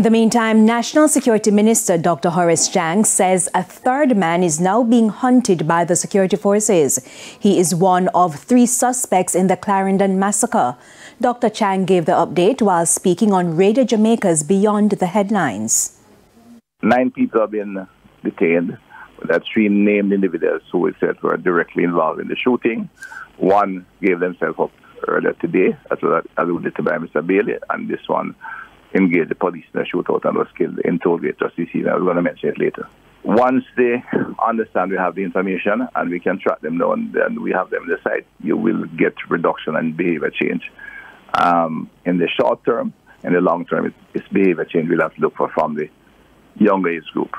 In the meantime, National Security Minister Dr. Horace Chang says a third man is now being hunted by the security forces. He is one of 3 suspects in the Clarendon massacre. Dr. Chang gave the update while speaking on Radio Jamaica's Beyond the Headlines. 9 people have been detained. That's 3 named individuals who we said were directly involved in the shooting. 1 gave themselves up earlier today, as well as alluded to by Mr. Bailey, and this one engaged the police in a shootout and was killed in Tollgate just this evening. I was going to mention it later. Once they understand we have the information and we can track them down and we have them on the site, you will get reduction and behavior change. In the short term, in the long term, it's behavior change we'll have to look for from the younger age group.